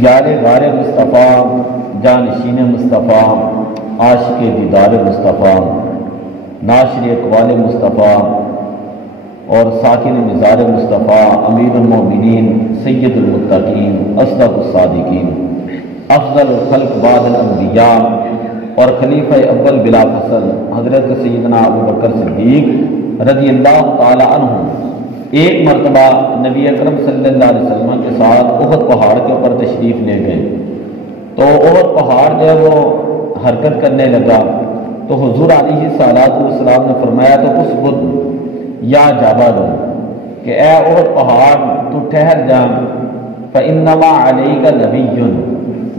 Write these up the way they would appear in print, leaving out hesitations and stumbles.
یار غار مصطفیٰ، جانشین مصطفیٰ، عاشق دیدار مصطفیٰ، ناشر اقوال مصطفیٰ اور ساکن مزار مصطفیٰ، امیر المومنین، سید المتقین، اصدق الصادقین، افضل الخلق بعد الانبیاء اور خلیفہ اول بلا فصل حضرت سیدنا ابوبکر صدیق رضی اللہ تعالی عنہ ایک مرتبہ نبی اکرم صلی اللہ علیہ وسلم کے ساتھ احد پہاڑ کے اوپر تشریف لے گئے، تو احد پہاڑ جو ہے وہ حرکت کرنے لگا، تو حضور علیہ الصلوۃ والسلام نے فرمایا تو اس بدھ یا جبل کہ اے احد پہاڑ تو ٹھہر جا، فإنما علیک نبی،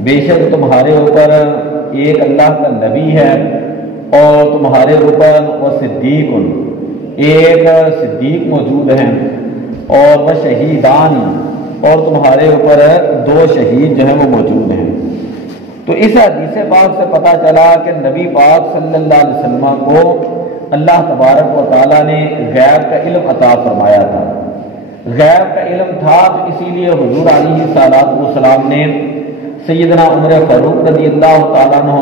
بے شک تمہارے اوپر ایک اللہ کا نبی ہے، اور تمہارے اوپر وہ صدیق، ایک صدیق موجود ہیں، اور وہ شہیدان، اور تمہارے اوپر دو شہید جو ہیں وہ موجود ہیں۔ تو اس حدیث پاک سے پتہ چلا کہ نبی پاک صلی اللہ علیہ وسلم کو اللہ تبارک و تعالیٰ نے غیب کا علم عطا فرمایا تھا۔ غیب کا علم تھا تو اسی لیے حضور علیہ الصلوۃ والسلام نے سیدنا عمر فاروق رضی اللہ تعالیٰ عنہ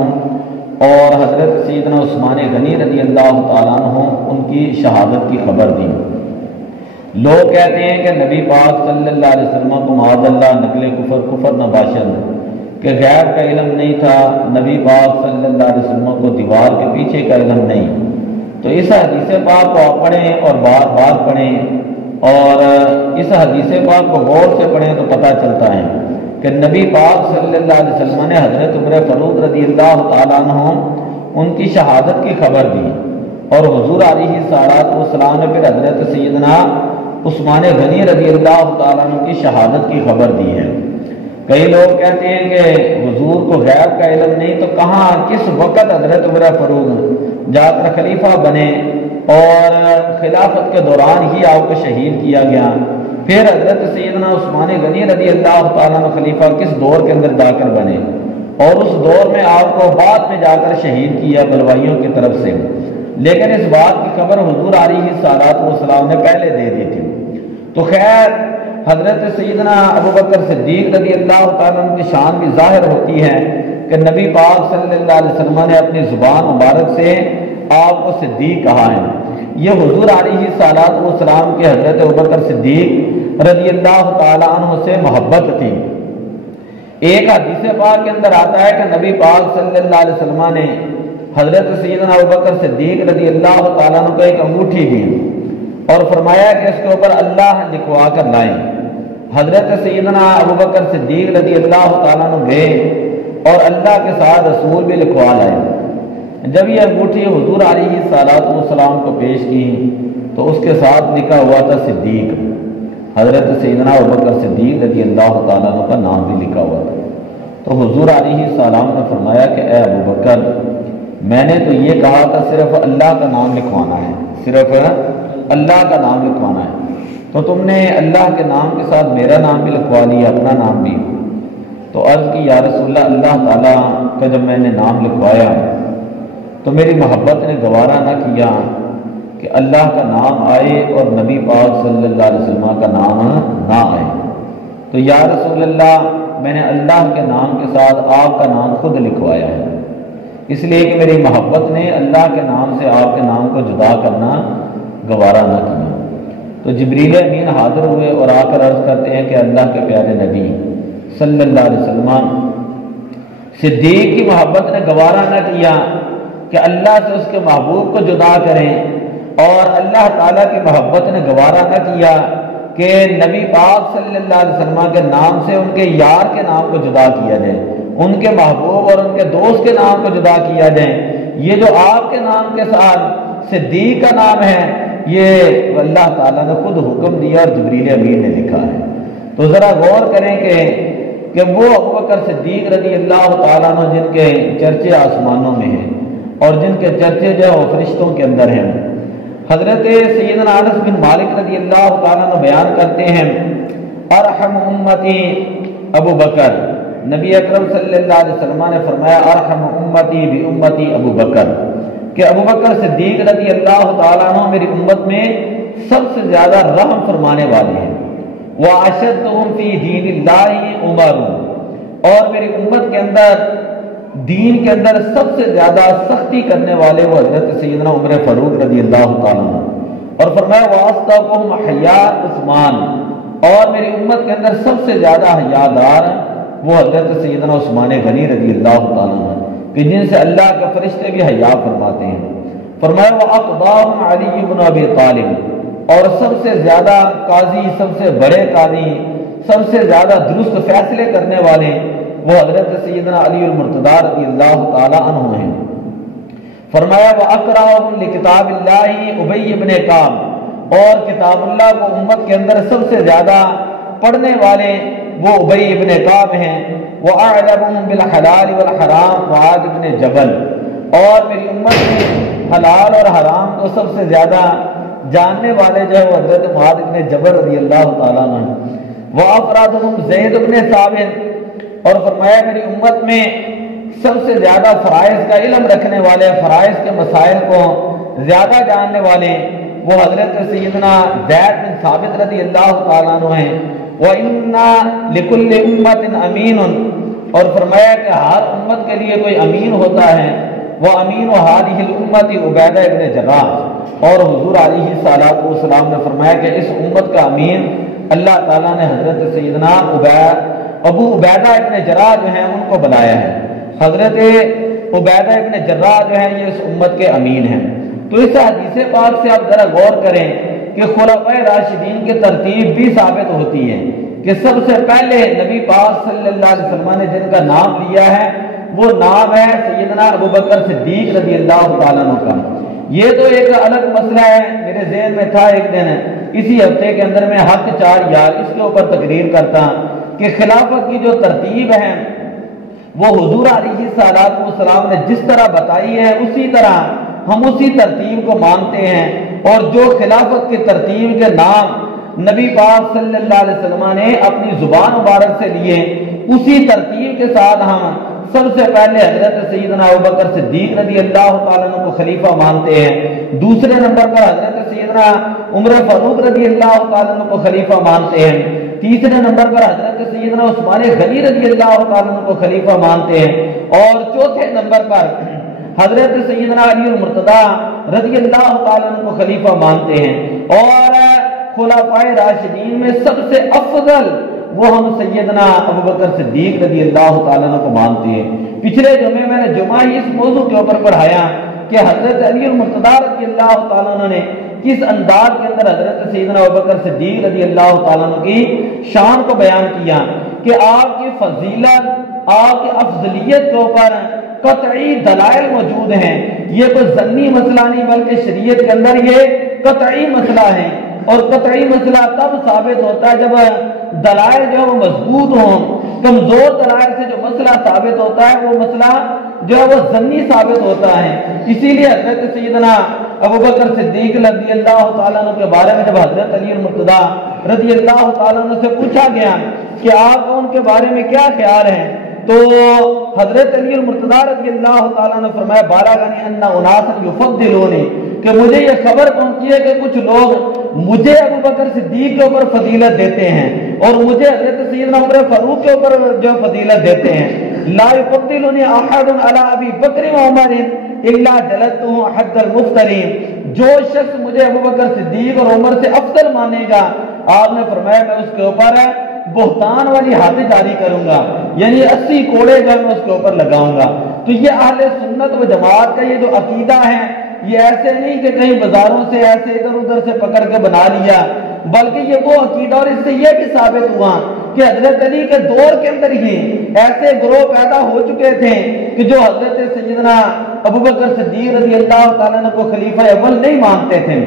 اور حضرت سیدنا عثمان غنی رضی اللہ تعالیٰ عنہ ان کی شہادت کی خبر دی۔ لوگ کہتے ہیں کہ نبی پاک صلی اللہ علیہ وسلم کو معاذ اللہ نقل کفر نباشد کہ غیب کا علم نہیں تھا، نبی پاک صلی اللہ علیہ وسلم کو دیوار کے پیچھے کا علم نہیں۔ تو اس حدیث پاک کو آپ پڑھیں اور بار بار پڑھیں، اور اس حدیث پاک کو غور سے پڑھیں تو پتہ چلتا ہے کہ نبی پاک صلی اللہ علیہ وسلم نے حضرت عمر فاروق رضی اللہ تعالیٰ عنہ ان کی شہادت کی خبر دی، اور حضور علیہ الصلوۃ والسلام نے پھر حضرت سیدنا عثمان غنی رضی اللہ تعالیٰ عنہ کی شہادت کی خبر دی ہے۔ کئی لوگ کہتے ہیں کہ حضور کو غیب کا علم نہیں، تو کہاں کس وقت حضرت عمر فاروق جا کر خلیفہ بنے، اور خلافت کے دوران ہی آپ کو شہید کیا گیا، پھر حضرت سیدنا عثمان غنی رضی اللہ تعالیٰ عنہ خلیفہ کس دور کے اندر جا کر بنے، اور اس دور میں آپ کو بعد میں جا کر شہید کیا بلوائیوں کی طرف سے، لیکن اس بات کی خبر حضور علیہ الصلوۃ والسلام نے پہلے دے دی تھی۔ تو خیر حضرت سیدنا ابوبکر صدیق رضی اللہ تعالیٰ عنہ کی شان بھی ظاہر ہوتی ہے کہ نبی پاک صلی اللہ علیہ وسلم نے اپنی زبان مبارک سے آپ کو صدیق کہا ہے۔ یہ حضور علیہ الصلوۃ والسلام کے حضرت ابوبکر صدیق رضی اللہ تعالیٰ عنہ سے محبت تھی۔ ایک حدیث پاک کے اندر آتا ہے کہ نبی پاک صلی اللہ علیہ وسلم نے حضرت سیدنا ابوبکر صدیق رضی اللہ تعالیٰ عنہ کو ایک انگوٹھی دی اور فرمایا کہ اس کے اوپر اللہ لکھوا کر لائیں۔ حضرت سیدنا ابوبکر صدیق رضی اللہ تعالیٰ عنہ گئے اور اللہ کے ساتھ رسول بھی لکھوا لائے۔ جب یہ انگوٹھی حضور علیہ الصلوۃ والسلام کو پیش کی تو اس کے ساتھ لکھا ہوا تھا صدیق، حضرت سیدنا ابوبکر صدیق رضی اللہ تعالیٰ عنہ کا نام بھی لکھا ہوا تھا۔ تو حضور علیہ السلام نے فرمایا کہ اے ابوبکر، میں نے تو یہ کہا تھا صرف اللہ کا نام لکھوانا ہے، صرف اللہ کا نام لکھوانا ہے، تو تم نے اللہ کے نام کے ساتھ میرا نام بھی لکھوا لیا، اپنا نام بھی۔ تو عرض کی یا رسول اللہ تعالیٰ کا جب میں نے نام لکھوایا تو میری محبت نے گوارا نہ کیا کہ اللہ کا نام آئے اور نبی پاک صلی اللہ علیہ وسلم کا نام نہ آئے، تو یا رسول اللہ میں نے اللہ کے نام کے ساتھ آپ کا نام خود لکھوایا ہے، اس لیے کہ میری محبت نے اللہ کے نام سے آپ کے نام کو جدا کرنا گوارا نہ کیا۔ تو جبریل امین حاضر ہوئے اور آ کر عرض کرتے ہیں کہ اللہ کے پیارے نبی صلی اللہ علیہ وسلم، صدیق کی محبت نے گوارا نہ کیا کہ اللہ سے اس کے محبوب کو جدا کریں، اور اللہ تعالیٰ کی محبت نے گوارا نہ کیا کہ نبی پاک صلی اللہ علیہ وسلم کے نام سے ان کے یار کے نام کو جدا کیا جائے، ان کے محبوب اور ان کے دوست کے نام کو جدا کیا جائے۔ یہ جو آپ کے نام کے ساتھ صدیق کا نام ہے، یہ اللہ تعالیٰ نے خود حکم دیا اور جبریل امین نے لکھا ہے۔ تو ذرا غور کریں کہ وہ ابوبکر صدیق رضی اللہ تعالیٰ عنہ جن کے چرچے آسمانوں میں ہیں اور جن کے چرچے جو وہ فرشتوں کے اندر ہیں، حضرت سیدنا انس بن مالک رضی اللہ تعالیٰ عنہ بیان کرتے ہیں ارحم امتی ابو بکر، نبی اکرم صلی اللہ علیہ وسلم نے فرمایا ارحم امتی بی امتی ابو بکر، کہ ابو بکر صدیق رضی اللہ تعالیٰ عنہ میری امت میں سب سے زیادہ رحم فرمانے والے ہیں۔ وَأَشَدُّهُمْ فِي دِينِ اللَّهِ عُمَرُ، اور میری امت کے اندر دین کے اندر سب سے زیادہ سختی کرنے والے وہ حضرت سیدنا عمر فاروق رضی اللہ تعالیٰ عنہ، اور فرمایا واسطاکم حیاء عثمان، اور میری امت کے اندر سب سے زیادہ حیادار وہ حضرت سیدنا عثمان غنی رضی اللہ تعالیٰ عنہ کہ جن سے اللہ کے فرشتے بھی حیا فرماتے ہیں۔ فرمایا وَأَقْضَاهُمْ عَلِيُّ بْنُ أَبِي طالب، اور سب سے زیادہ قاضی، سب سے بڑے قاضی، سب سے زیادہ درست فیصلے کرنے والے وہ حضرت سیدنا علی المرتضیٰ رضی اللہ تعالی عنہ ہیں۔ فرمایا وَأَقْرَأُهُمْ لِكِتَابِ اللَّهِ أُبَيِّ بْنِ کعب، اور کتاب اللہ کو امت کے اندر سب سے زیادہ پڑھنے والے وہ ابی ابن کعب ہیں۔ وَأَعْلَمُهُمْ بِالْحَلَالِ وَالْحَرَامِ مُعَاذ بن جبل، اور میری امت میں حلال اور حرام کو سب سے زیادہ جاننے والے جو ہے وہ حضرت معاذ بن جبل رضی اللہ تعالیٰ عنہ ہیں۔ وَأَفْرَادُهُمْ زید بن ثابت، اور فرمایا میری امت میں سب سے زیادہ فرائض کا علم رکھنے والے، فرائض کے مسائل کو زیادہ جاننے والے وہ حضرت سیدنا زید بن ثابت رضی اللہ تعالیٰ عنہ ہیں۔ وَإِنَّ لِكُلِّ أُمَّةٍ أَمِينٌ، اور فرمایا کہ ہر امت کے لیے کوئی امین ہوتا ہے۔ وَأَمِينُ هَذِهِ الْأُمَّةِ عُبَیدہ ابن جراح، اور حضور علیہ الصلوۃ والسلام نے فرمایا کہ اس امت کا امین اللہ تعالیٰ نے حضرت سیدنا ابو عبیدہ ابن جراح جو ہیں ان کو بنایا ہے۔ حضرت عبیدہ ابن جراح جو ہیں یہ اس امت کے امین ہیں۔ تو اس حدیث پاک سے آپ ذرا غور کریں کہ خلفائے راشدین کی ترتیب بھی ثابت ہوتی ہے کہ سب سے پہلے نبی پاک صلی اللہ علیہ وسلم نے جن کا نام لیا ہے وہ نام ہے سیدنا ابوبکر صدیق رضی اللہ تعالیٰ عنہ کا۔ یہ تو ایک الگ مسئلہ ہے، میرے ذہن میں تھا ایک دن اسی ہفتے کے اندر میں حق 4 یار اس کے اوپر تقریر کرتا کہ خلافت کی جو ترتیب ہے وہ حضور علیہ الصلوۃ والسلام نے جس طرح بتائی ہے اسی طرح ہم اسی ترتیب کو مانتے ہیں، اور جو خلافت کی ترتیب کے نام نبی پاک صلی اللہ علیہ وسلم نے اپنی زبان مبارک سے لیے اسی ترتیب کے ساتھ ہم سب سے پہلے حضرت سیدنا ابوبکر صدیق رضی اللہ تعالیٰ عنہ کو خلیفہ مانتے ہیں، دوسرے نمبر پر حضرت سیدنا عمر فاروق رضی اللہ تعالیٰ عنہ کو خلیفہ مانتے ہیں، تیسرے نمبر پر حضرت سیدنا عثمان غنی رضی اللہ تعالیٰ عنہ کو خلیفہ مانتے ہیں، اور چوتھے نمبر پر حضرت سیدنا علی المرتضیٰ رضی اللہ تعالیٰ عنہ کو خلیفہ مانتے ہیں۔ اور خلفائے راشدین میں سب سے افضل وہ ہم سیدنا ابوبکر صدیق رضی اللہ تعالیٰ عنہ کو مانتے ہیں۔ پچھلے جمعے میں نے جمعہ ہی اس موضوع کے اوپر پڑھایا کہ حضرت علی المرتضیٰ رضی اللہ تعالیٰ عنہ نے کس انداز کے اندر حضرت سیدنا ابوبکر صدیق رضی اللہ تعالیٰ عنہ کی شان کو بیان کیا کہ آپ کی فضیلت، آپ کی افضلیت کے اوپر قطعی دلائل موجود ہیں۔ یہ کوئی ظنی مسئلہ نہیں بلکہ شریعت کے اندر یہ قطعی مسئلہ ہے، اور قطعی مسئلہ تب ثابت ہوتا ہے جب دلائل جو ہے وہ مضبوط ہوں۔ کمزور دلائل سے جو مسئلہ ثابت ہوتا ہے وہ مسئلہ جو ہے وہ ظنی ثابت ہوتا ہے۔ اسی لیے حضرت سیدنا ابوبکر صدیق رضی اللہ تعالیٰ عنہ کے بارے میں جب حضرت علی المرتضیٰ رضی اللہ تعالیٰ عنہ سے پوچھا گیا کہ آپ کا ان کے بارے میں کیا خیال ہے، تو حضرت علی المرتضیٰ رضی اللہ تعالیٰ نے فرمایا بارغنی ان اناسا یفضلونی، کہ مجھے یہ خبر پہنچی ہے کہ کچھ لوگ مجھے ابوبکر صدیق کے اوپر فضیلت دیتے ہیں اور مجھے حضرت سیدنا عمر فاروق کے اوپر جو فضیلت دیتے ہیں۔ لا یفضلنی احد علی ابی بکر و عمر الا جلدته حد المفترین، جو شخص مجھے ابوبکر صدیق اور عمر سے افضل مانے گا آپ نے فرمایا میں اس کے اوپر بہتان والی حد جاری کروں گا، یعنی 80 کوڑے جو میں اس کے اوپر لگاؤں گا۔ تو یہ اہل سنت و جماعت کا یہ جو عقیدہ ہے یہ ایسے نہیں کہ کہیں بازاروں سے ایسے ادھر ادھر سے پکڑ کے بنا لیا، بلکہ یہ وہ عقیدہ، اور اس سے یہ بھی ثابت ہوا کہ حضرت علی کے دور کے اندر ہی ایسے گروہ پیدا ہو چکے تھے کہ جو حضرت سیدنا ابوبکر صدیق رضی اللہ تعالیٰ عنہ کو خلیفہ اول نہیں مانتے تھے،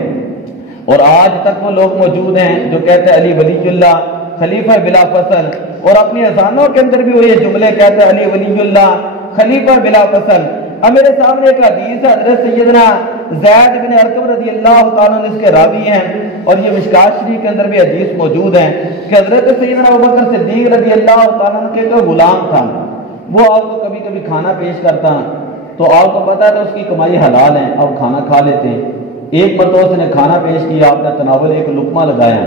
اور آج تک وہ لوگ موجود ہیں جو کہتے ہیں علی ولی اللہ خلیفہ بلا فصل، اور اپنی اذانوں کے اندر بھی وہ یہ جملے کہتے ہیں علی ولی اللہ خلیفہ بلا فصل۔ اب میرے سامنے ایک حدیث ہے حضرت سیدنا زید بن ارقم رضی اللہ تعالیٰ عنہ اس کے راوی ہیں، اور یہ مشکات شریف کے اندر بھی حدیث موجود ہے کہ حضرت سیدنا ابوبکر صدیق رضی اللہ تعالیٰ عنہ کے کوئی غلام تھا، وہ آپ کو کبھی کبھی کھانا پیش کرتا تو آپ کو پتا ہے تو اس کی کمائی حلال ہے، آپ کھانا کھا لیتے ہیں۔ ایک مرتبہ اس نے کھانا پیش کیا، آپ نے تناول ایک لقمہ لگایا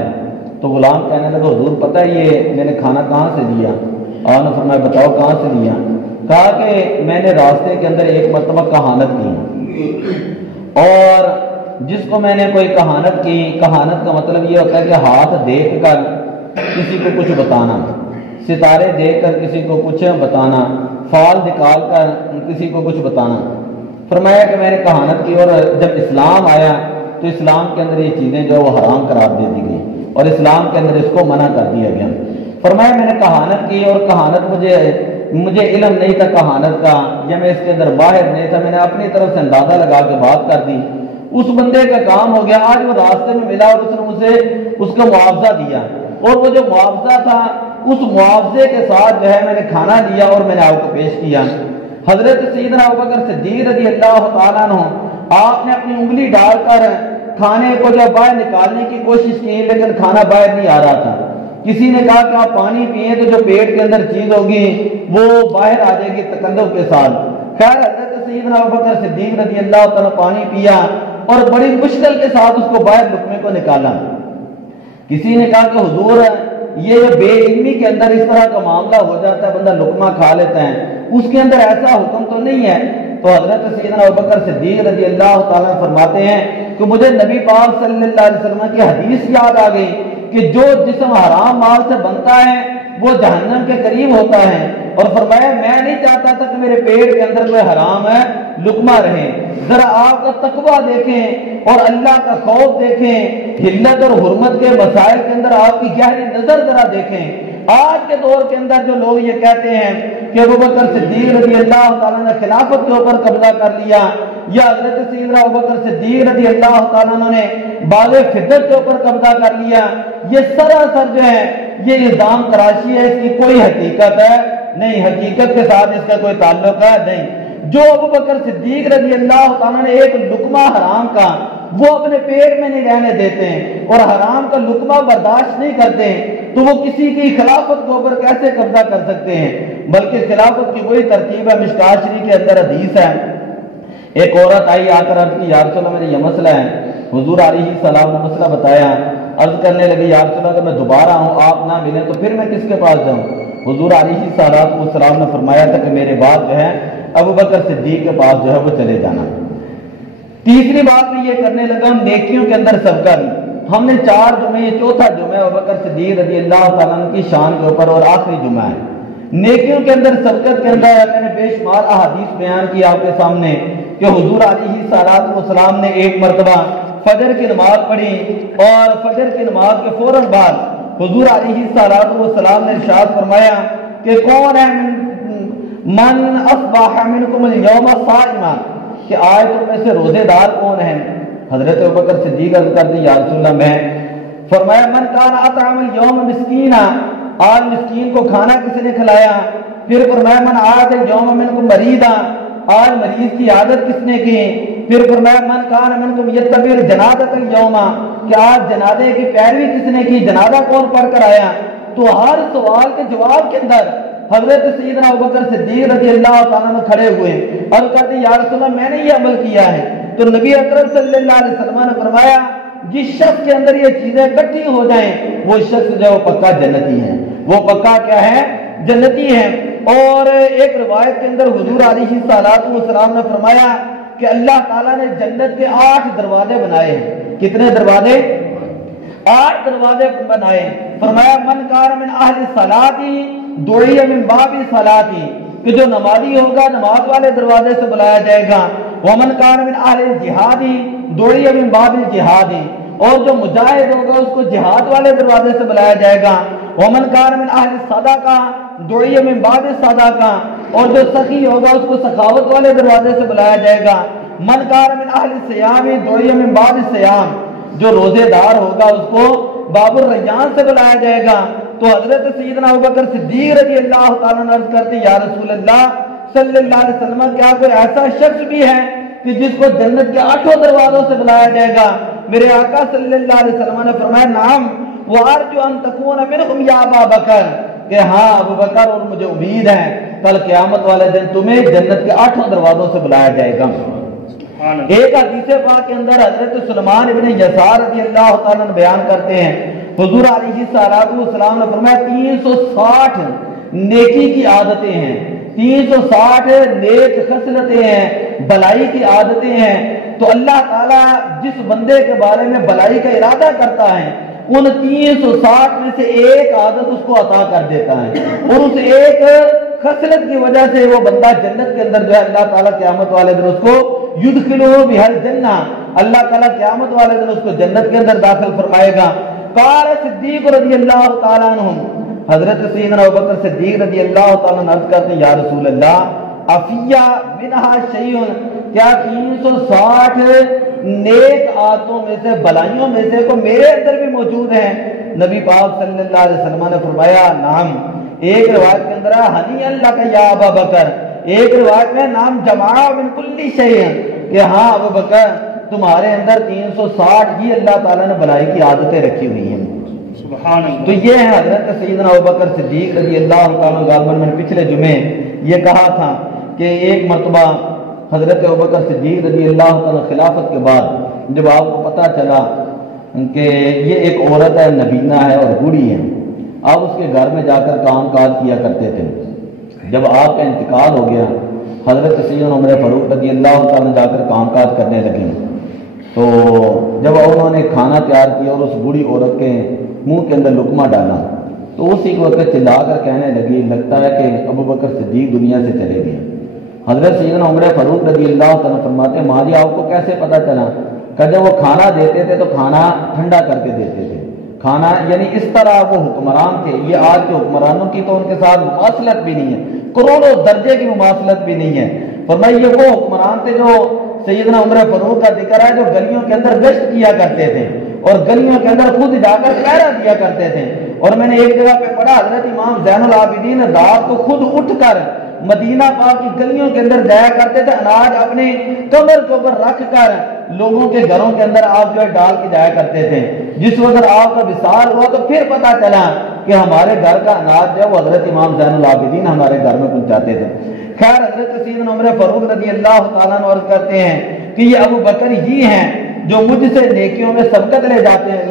تو غلام کہنے لگا حضور پتہ ہے یہ میں نے کھانا کہاں سے دیا؟ آپ نے فرمایا بتاؤ کہاں سے لیا؟ کہا کہ میں نے راستے کے اندر ایک مرتبہ کہانت کی، اور جس کو میں نے کوئی کہانت کی، کہانت کا مطلب یہ ہوتا ہے کہ ہاتھ دیکھ کر کسی کو کچھ بتانا، ستارے دیکھ کر کسی کو کچھ بتانا، فال نکال کر کسی کو کچھ بتانا۔ فرمایا کہ میں نے کہانت کی، اور جب اسلام آیا تو اسلام کے اندر یہ چیزیں جو وہ حرام قرار دے دی گئی، اور اسلام کے اندر اس کو منع کر دیا گیا۔ فرمایا میں نے کہانت کی، اور کہانت مجھے علم نہیں تھا کہانت کا، یا میں اس کے اندر باہر نہیں تھا، میں نے اپنی طرف سے اندازہ لگا کے بات کر دی۔ اس بندے کا کام ہو گیا، آج وہ راستے میں ملا اور اس نے مجھے اس کا معاوضہ دیا، اور وہ جو معاوضہ تھا اس معاوضے کے ساتھ جو ہے میں نے کھانا لیا اور میں نے آپ کو پیش کیا۔ حضرت سیدنا ابوبکر صدیق رضی اللہ تعالیٰ عنہ آپ نے اپنی انگلی ڈال کر کھانے کو جو باہر نکالنے کی کوشش کی، لیکن کھانا باہر نہیں آ رہا تھا۔ کسی نے کہا کہ آپ پانی پئیں تو جو پیٹ کے اندر چیز ہوگی وہ باہر آ جائے گی تکلف کے ساتھ۔ خیر حضرت سیدنا ابوبکر صدیق رضی اللہ تعالیٰ پانی پیا اور بڑی مشکل کے ساتھ اس کو باہر لقمے کو نکالا۔ کسی نے کہا کہ حضور یہ بے علمی کے اندر اس طرح کا معاملہ ہو جاتا ہے، بندہ لقمہ کھا لیتا ہے، اس کے اندر ایسا حکم تو نہیں ہے؟ تو حضرت سیدنا ابوبکر صدیق رضی اللہ تعالیٰ فرماتے ہیں کہ مجھے نبی پاک صلی اللہ علیہ وسلم کی حدیث یاد آ گئی کہ جو جسم حرام مال سے بنتا ہے وہ جہنم کے قریب ہوتا ہے، اور فرمایا میں نہیں چاہتا تھا کہ میرے پیٹ کے اندر کوئی حرام ہے لقمہ رہے۔ ذرا آپ کا تقویٰ دیکھیں اور اللہ کا خوف دیکھیں، حلت اور حرمت کے مسائل کے اندر آپ کی گہری نظر ذرا دیکھیں۔ آج کے دور کے اندر جو لوگ یہ کہتے ہیں کہ ابوبکر صدیق رضی اللہ تعالیٰ نے خلافت کے اوپر قبضہ کر لیا، یا حضرت سیدنا ابوبکر صدیق رضی اللہ تعالیٰ نے باغ فدرت کے اوپر قبضہ کر لیا، یہ سراسر جو ہے یہ الزام تراشی ہے، اس کی کوئی حقیقت ہے نہیں، حقیقت کے ساتھ اس کا کوئی تعلق ہے نہیں۔ جو ابوبکر صدیق رضی اللہ تعالیٰ نے ایک لقمہ حرام کا وہ اپنے پیٹ میں نہیں رہنے دیتے ہیں اور حرام کا لقمہ برداشت نہیں کرتے ہیں، تو وہ کسی کی خلافت کے اوپر کیسے قبضہ کر سکتے ہیں؟ بلکہ خلافت کی وہی ترتیب ہے، مشکوٰۃ شریف کے اندر حدیث ہے، ایک عورت آئی آ کر عرض کی یا رسول اللہ میرے یہ مسئلہ ہے، حضور علیہ السلام نے مسئلہ بتایا، عرض کرنے لگی یا رسول اللہ اگر میں دوبارہ آؤں آپ نہ ملیں تو پھر میں کس کے پاس جاؤں؟ حضور علیہ السلام نے فرمایا تھا کہ میرے بعد جو ہے ابوبکر صدیق کے پاس جو ہے وہ چلے جانا۔ تیسری بات میں یہ کرنے لگا نیکیوں کے اندر سبقہ بھی۔ ہم نے 4 جمعے، یہ چوتھا جمعہ ابوبکر صدیق رضی اللہ تعالیٰ عنہ کی شان کے اوپر اور آخری جمعہ ہے۔ نیکیوں کے اندر سبقت کے اندر میں نے بے شمار احادیث بیان کی آپ کے سامنے کہ حضور علیہ السلام نے ایک مرتبہ فجر کی نماز پڑھی، اور فجر کی نماز کے فوراً بعد حضور علیہ السلام نے ارشاد فرمایا کہ کون ہے من اصبح منکم اليوم صائما، کہ آج تم میں سے روزے دار کون ہیں؟ حضرت ابوبکر صدیق عرض کر دی یا رسول اللہ میں۔ فرمایا من کان اطعم اليوم مسکینا، آج مسکین کو کھانا کس نے کھلایا؟ پھر فرمایا من عاد اليوم منکم مریضا، آج مریض کی عادت کس نے کی؟ پھر فرمایا من کان منکم یتبع الجنازۃ اليوم، کہ آج جنازے کی پیروی کس نے کی؟ جنازہ کون پڑھ کر آیا؟ تو ہر سوال کے جواب کے اندر حضرت سیدنا ابوبکر صدیق رضی اللہ تعالیٰ عنہ کھڑے ہوئے اور کہتے ہیں یا رسول اللہ میں نے یہ عمل کیا ہے۔ تو نبی اکرم صلی اللہ علیہ وسلم نے فرمایا جس شخص کے اندر یہ چیزیں اکٹھی ہو جائیں وہ شخص جو وہ پکا جنتی ہے، وہ پکا کیا ہے؟ جنتی ہے۔ اور ایک روایت کے اندر حضور علیہ السلام نے فرمایا کہ اللہ تعالیٰ نے جنت کے 8 دروازے بنائے ہیں۔ کتنے دروازے؟ 8 دروازے بنائے۔ فرمایا من کان من اہل الصلاۃ دعی من باب الصلاۃ، کہ جو نمازی ہوگا نماز والے دروازے سے بلایا جائے گا۔ ومن کان من اہل الجہاد دعی من باب الجہاد، اور جو مجاہد ہوگا اس کو جہاد والے دروازے سے بلایا جائے گا۔ ومن کان من اہل الصدقہ دعی من باب الصدقہ، اور جو سخی ہوگا اس کو سخاوت والے دروازے سے بلایا جائے گا۔ من کان من اہل الصیام دعی من باب الصیام، جو روزے دار ہوگا اس کو باب الریان سے بلایا جائے گا۔ تو حضرت سیدنا ابوبکر صدیق رضی اللہ تعالیٰ عنہ عرض کرتے یا رسول اللہ صلی اللہ علیہ وسلم کیا کوئی ایسا شخص بھی ہے کہ جس کو جنت کے 8 دروازوں سے بلایا جائے گا؟ میرے آقا صلی اللہ علیہ وسلم نے فرمایا نعم وارجو ان تکون منہم یا ابا بکر، کہ ہاں ابو بکر اور مجھے امید ہے کل قیامت والے دن تمہیں جنت کے 8 دروازوں سے بلایا جائے گا۔ ایک حدیث پاک کے اندر حضرت سلیمان ابن یسار رضی اللہ تعالیٰ عنہ بیان کرتے ہیں حضور علیہ السلام نے فرمایا 360 نیکی کی عادتیں ہیں، 360 نیک خصلتیں ہیں، بلائی کی عادتیں ہیں، تو اللہ تعالیٰ جس بندے کے بارے میں بلائی کا ارادہ کرتا ہے ان 360 میں سے ایک عادت اس کو عطا کر دیتا ہے، اور اس ایک خصلت کی وجہ سے وہ بندہ جنت کے اندر جو ہے اللہ تعالیٰ قیامت والے دن اس کو یدخلہ بہل جنہ، اللہ تعالیٰ قیامت والے دن اس کو جنت کے اندر داخل فرمائے گا۔ قال صدیق رضی اللہ تعالیٰ عنہ، حضرت سیدنا ابوبکر صدیق رضی اللہ تعالیٰ عنہ عرض کرتے ہیں یا رسول اللہ افیہ منہا شیء، کیا 360 نیک عادتوں میں سے بلائیوں میں سے کو میرے اندر بھی موجود ہیں؟ نبی پاک صلی اللہ علیہ وسلم نے فرمایا نعم۔ ایک روایت کے اندر ہے ہنی اللہ کا یا ابا بکر، ایک روایت میں نام جماع من کل شیء، کہ ہاں ابو بکر تمہارے اندر 360 ہی اللہ تعالیٰ نے بلائی کی عادتیں رکھی ہوئی ہیں۔ سبحان اللہ۔ تو یہ ہے حضرت سیدنا ابوبکر صدیق رضی اللہ تعالیٰ عنہ۔ میں نے پچھلے جمعے یہ کہا تھا کہ ایک مرتبہ حضرت ابوبکر صدیق رضی اللہ تعالیٰ خلافت کے بعد جب آپ کو پتہ چلا کہ یہ ایک عورت ہے، نبینہ ہے اور بوڑھی ہے، آپ اس کے گھر میں جا کر کام کاج کیا کرتے تھے۔ جب آپ کا انتقال ہو گیا حضرت سیدنا عمر فاروق رضی اللہ تعالیٰ جا کر کام کاج کرنے لگے، تو جب انہوں نے کھانا تیار کیا اور اس بوڑھی عورت کے منہ کے اندر لقمہ ڈالا تو اسی وقت چلا کر کہنے لگی لگتا ہے کہ ابوبکر صدیق دنیا سے چلے گئے۔ حضرت سیدنا عمر فاروق رضی اللہ تعالیٰ فرماتے ہیں ماں جی آپ کو کیسے پتہ چلا؟ کہ جب وہ کھانا دیتے تھے تو کھانا ٹھنڈا کر کے دیتے تھے، کھانا یعنی اس طرح وہ حکمران تھے۔ یہ آج کے حکمرانوں کی تو ان کے ساتھ مماثلت بھی نہیں ہے، کروڑوں درجے کی مماثلت بھی نہیں ہے۔ فرمایا یہ وہ حکمران تھے جو سیدنا عمر فاروق کا ذکر ہے جو گلیوں کے اندر گشت کیا کرتے تھے اور گلیوں کے اندر خود جا کر پہرا دیا کرتے تھے۔ اور میں نے ایک جگہ پہ پڑھا حضرت امام زین العابدین رات کو خود اٹھ کر مدینہ پاک کی گلیوں کے اندر جایا کرتے تھے، اناج اپنے کمر کے اوپر رکھ کر لوگوں کے گھروں کے اندر آپ جو ہے ڈال کے جایا کرتے تھے۔ جس وقت آپ کا وصال ہوا تو پھر پتہ چلا کہ ہمارے گھر کا اناج جو ہے وہ حضرت امام زین العابدین ہمارے گھر میں پہنچاتے تھے۔ خیر حضرت سیدنا عمر فاروق رضی اللہ تعالیٰ عنہ عرض کرتے ہیں کہ یہ ابو بکر ہی ہیں جو مجھ سے نیکیوں میں سبقت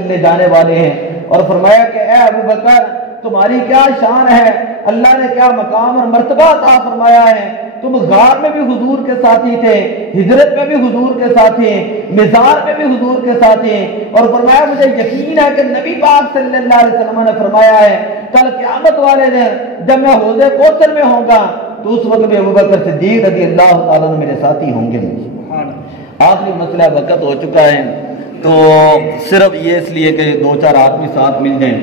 لے جانے والے ہیں، اور فرمایا کہ اے ابو بکر تمہاری کیا شان ہے، اللہ نے کیا مقام اور مرتبہ عطا فرمایا ہے، تم غار میں بھی حضور کے ساتھی تھے، ہجرت میں بھی حضور کے ساتھی ہیں، مزار میں بھی حضور کے ساتھی ہیں، اور فرمایا مجھے یقین ہے کہ نبی پاک صلی اللہ علیہ وسلم نے فرمایا ہے کل قیامت والے دن جب میں حوض کوثر میں ہوں گا تو اس وقت بھی ابوبکر صدیق رضی اللہ تعالیٰ عنہ میرے ساتھی ہوں گے۔ آخری مسئلہ وقت ہو چکا ہے تو صرف یہ اس لیے کہ دو چار آدمی ساتھ مل جائیں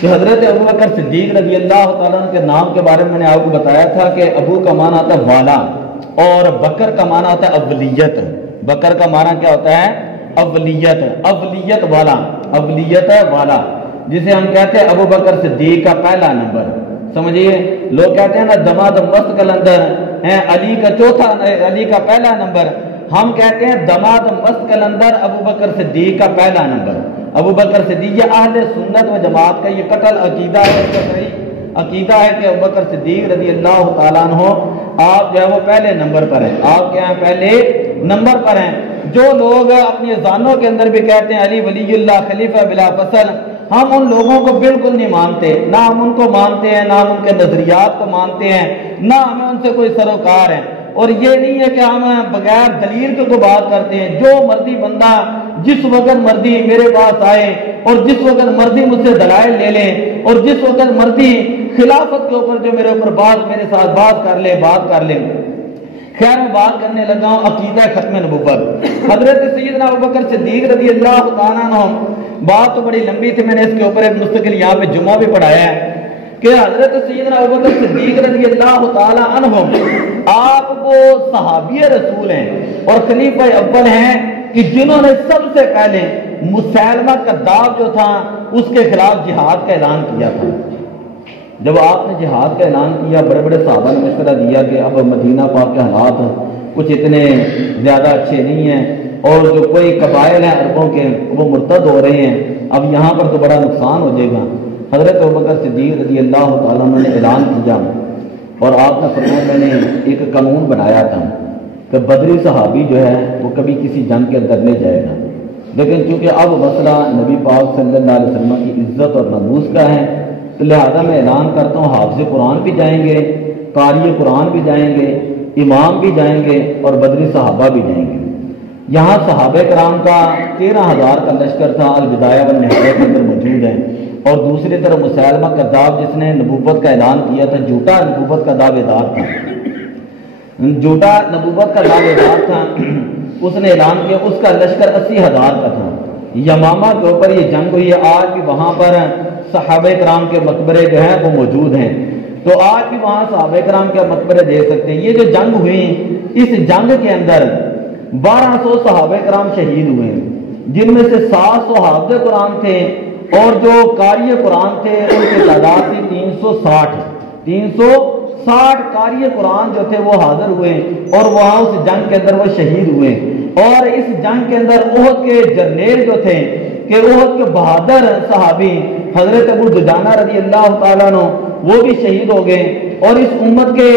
کہ حضرت ابوبکر صدیق رضی اللہ تعالیٰ عنہ کے نام کے بارے میں نے آپ کو بتایا تھا کہ ابو کا معنی آتا ہے والا اور بکر کا معنی آتا ہے اولیت۔ بکر کا معنی کیا ہوتا ہے؟ اولیت، اولیت والا، اولیت والا، جسے ہم کہتے ہیں ابوبکر صدیق کا پہلا نمبر۔ سمجھیے لوگ کہتے ہیں نا دماد مست کلندر ہیں علی کا چوتھا، علی کا پہلا نمبر، ہم کہتے ہیں دماد مست کلندر ابوبکر صدیق کا پہلا نمبر۔ ابوبکر صدیق یہ اہل سنت و جماعت کا یہ قطعی عقیدہ ہے، عقیدہ ہے کہ ابوبکر صدیق رضی اللہ تعالیٰ عنہ آپ جو ہے وہ پہلے نمبر پر ہیں، آپ کیا ہیں؟ پہلے نمبر پر ہیں۔ جو لوگ اپنی اذانوں کے اندر بھی کہتے ہیں علی ولی اللہ خلیفہ بلا فصل، ہم ان لوگوں کو بالکل نہیں مانتے، نہ ہم ان کو مانتے ہیں، نہ ہم ان کے نظریات کو مانتے ہیں، نہ ہمیں ان سے کوئی سروکار ہے۔ اور یہ نہیں ہے کہ ہم بغیر دلیل کے تو بات کرتے ہیں، جو مرضی بندہ جس وقت مرضی میرے پاس آئے اور جس وقت مرضی مجھ سے دلائل لے لیں اور جس وقت مرضی خلافت کے اوپر جو میرے اوپر بات میرے ساتھ بات کر لے۔ خیر میں بات کرنے لگا ہوں عقیدہ ختم نبوت۔ حضرت سیدنا ابوبکر صدیق رضی اللہ تعالیٰ عنہ، بات تو بڑی لمبی تھی، میں نے اس کے اوپر ایک مستقل یہاں پہ جمعہ بھی پڑھایا ہے کہ حضرت سیدنا ابوبکر صدیق رضی اللہ تعالیٰ عنہ آپ وہ صحابی رسول ہیں اور خلیفہ اول ہیں کہ جنہوں نے سب سے پہلے مسیلمہ کذاب جو تھا اس کے خلاف جہاد کا اعلان کیا تھا۔ جب آپ نے جہاد کا اعلان کیا بڑے بڑے صحابہ نے مشورہ دیا کہ اب مدینہ پاک کے حالات کچھ اتنے زیادہ اچھے نہیں ہیں اور جو کوئی قبائل ہیں عربوں کے وہ مرتد ہو رہے ہیں، اب یہاں پر تو بڑا نقصان ہو جائے گا۔ حضرت ابوبکر صدیق رضی اللہ تعالیٰ عنہ نے اعلان کیا اور آپ نے فرمایا میں نے ایک قانون بنایا تھا کہ بدری صحابی جو ہے وہ کبھی کسی جنگ کے اندر نہیں جائے گا، لیکن چونکہ اب مسئلہ نبی پاک صلی اللہ علیہ وسلم کی عزت اور ناموس کا ہے تو لہذا میں اعلان کرتا ہوں حافظ قرآن بھی جائیں گے، قاری قرآن بھی جائیں گے، امام بھی جائیں گے اور بدری صحابہ بھی جائیں گے۔ یہاں صحابہ کرام کا 13,000 کا لشکر تھا، البدایہ والنہایہ کے اندر موجود ہیں، اور دوسری طرف مسیلمہ کذاب جس نے نبوت کا اعلان کیا تھا، جھوٹا نبوت کا دعوے دار تھا، جھوٹا نبوت کا دعوے دار تھا، اس نے اعلان کیا، اس کا لشکر 80,000 کا تھا۔ یمامہ کے اوپر یہ جنگ ہوئی ہے، آج بھی وہاں پر صحابہ کرام کے مقبرے جو ہیں وہ موجود ہیں، تو آج بھی وہاں صحابہ کرام کے مقبرے دیکھ سکتے ہیں۔ یہ جو جنگ ہوئی، اس جنگ کے اندر 1200 صحابہ کرام شہید ہوئے ہیں، جن میں سے 700 حافظ قرآن تھے، اور جو قاری قرآن تھے ان کی تعداد تھی 360 قاری قرآن جو تھے وہ حاضر ہوئے، اور وہاں اس جنگ کے اندر وہ شہید ہوئے۔ اور اس جنگ کے اندر احد کے جرنیل جو تھے، کہ احد کے بہادر صحابی حضرت ابو دجانہ رضی اللہ تعالیٰ عنہ وہ بھی شہید ہو گئے، اور اس امت کے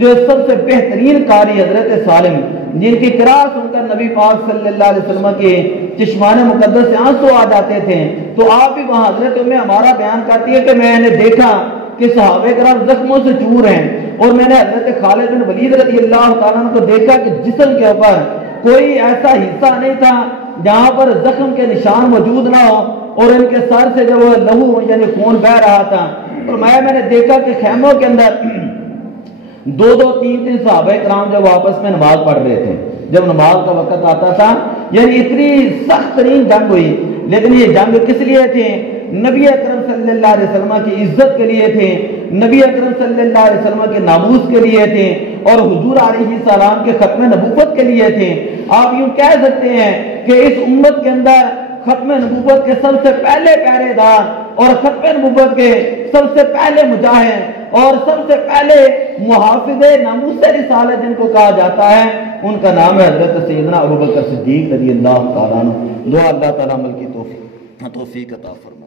جو سب سے بہترین قاری حضرت سالم، جن کی قراءت سن کر نبی پاک صلی اللہ علیہ وسلم کے چشمان مقدس سے آنسو آ جاتے تھے، تو آپ بھی وہاں حضرت ہمارا بیان کرتی ہے کہ میں نے دیکھا کہ صحابہ کرام زخموں سے چور ہیں، اور میں نے حضرت خالد بن ولید رضی اللہ تعالیٰ عنہ کو دیکھا کہ جسم کے اوپر کوئی ایسا حصہ نہیں تھا جہاں پر زخم کے نشان موجود نہ ہو، اور ان کے سر سے جب لہو یعنی خون بہ رہا تھا، اور میں نے دیکھا کہ خیموں کے اندر 2-2 3-3 صحابہ کرام جب آپس میں نماز پڑھ رہے تھے، جب نماز کا وقت آتا تھا، یعنی اتنی سخت ترین جنگ ہوئی، لیکن یہ جنگ کس لیے تھی؟ نبی اکرم صلی اللہ علیہ وسلم کی عزت کے لیے تھے، نبی اکرم صلی اللہ علیہ وسلم کے ناموس کے لیے تھے، اور حضور علیہ السلام کے ختم نبوت کے لیے تھے۔ آپ یوں کہہ سکتے ہیں کہ اس امت کے اندر ختم نبوت کے سب سے پہلے پہرے دار، اور ختم نبوت کے سب سے پہلے مجاہد، اور سب سے پہلے محافظ ناموس رسالت جن کو کہا جاتا ہے، ان کا نام ہے حضرت سیدنا ابوبکر صدیق رضی اللہ تعالیٰ عنہ۔ دعا اللہ تعالیٰ عمل کی توفیق عطا فرمائے۔